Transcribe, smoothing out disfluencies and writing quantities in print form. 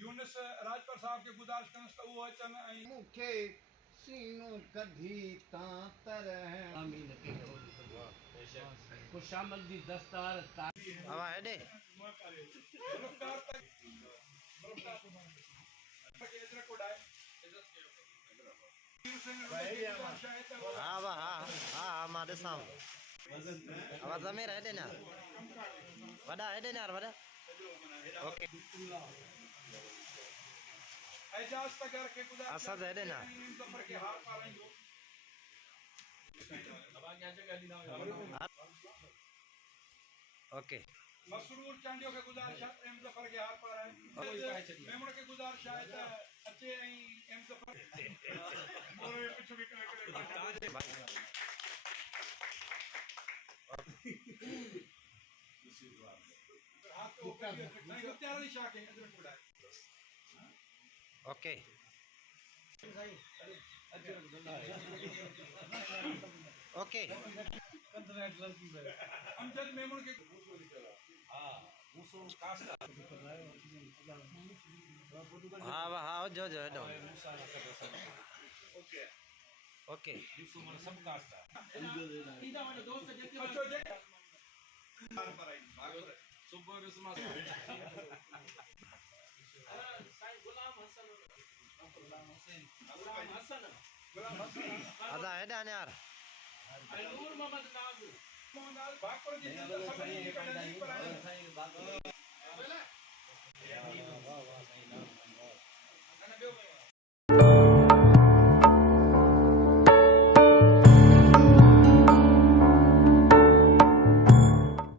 यूनिस राजपर साहब के गुजारिश कन त वो अचन ऐं मुखे सीनो कधी तां तरह आमीन के खुशामद दी दस्तार हवा है दे गिरफ्तार तक इधर को डाय हाँ वाह हाँ हाँ हमारे सामने आवाज में रह देना वड़ा है देना वड़ा ओके एजाज तगर के गुजारिश असद है देना मुजफ्फर के हार पालेंगे ओके मसरूर चांडियो के गुजारिश है एम जफर के हार पर है मेमण के गुजारिश है त अचे ऐं एम जफर ओए पिछो के करे हां तो नहीं मुत्यार अली शाह के इधर कोड़ा ओके ओके अमजद मेमण के हां मूसो कास्टा हाँ वाह हाँ जो जो दो ओके ओके मूसो मन सब कास्टा तीदा वाला दोस्त जेके अच्छो जे हार पर आई भागो सुबह के समा साईं गुलाम हसन अदा है डान यार नूर मोहम्मद नाज़ मोहम्मद भागपुर जी अंदर सभी कटनी पर आए वाह वाह सही नाम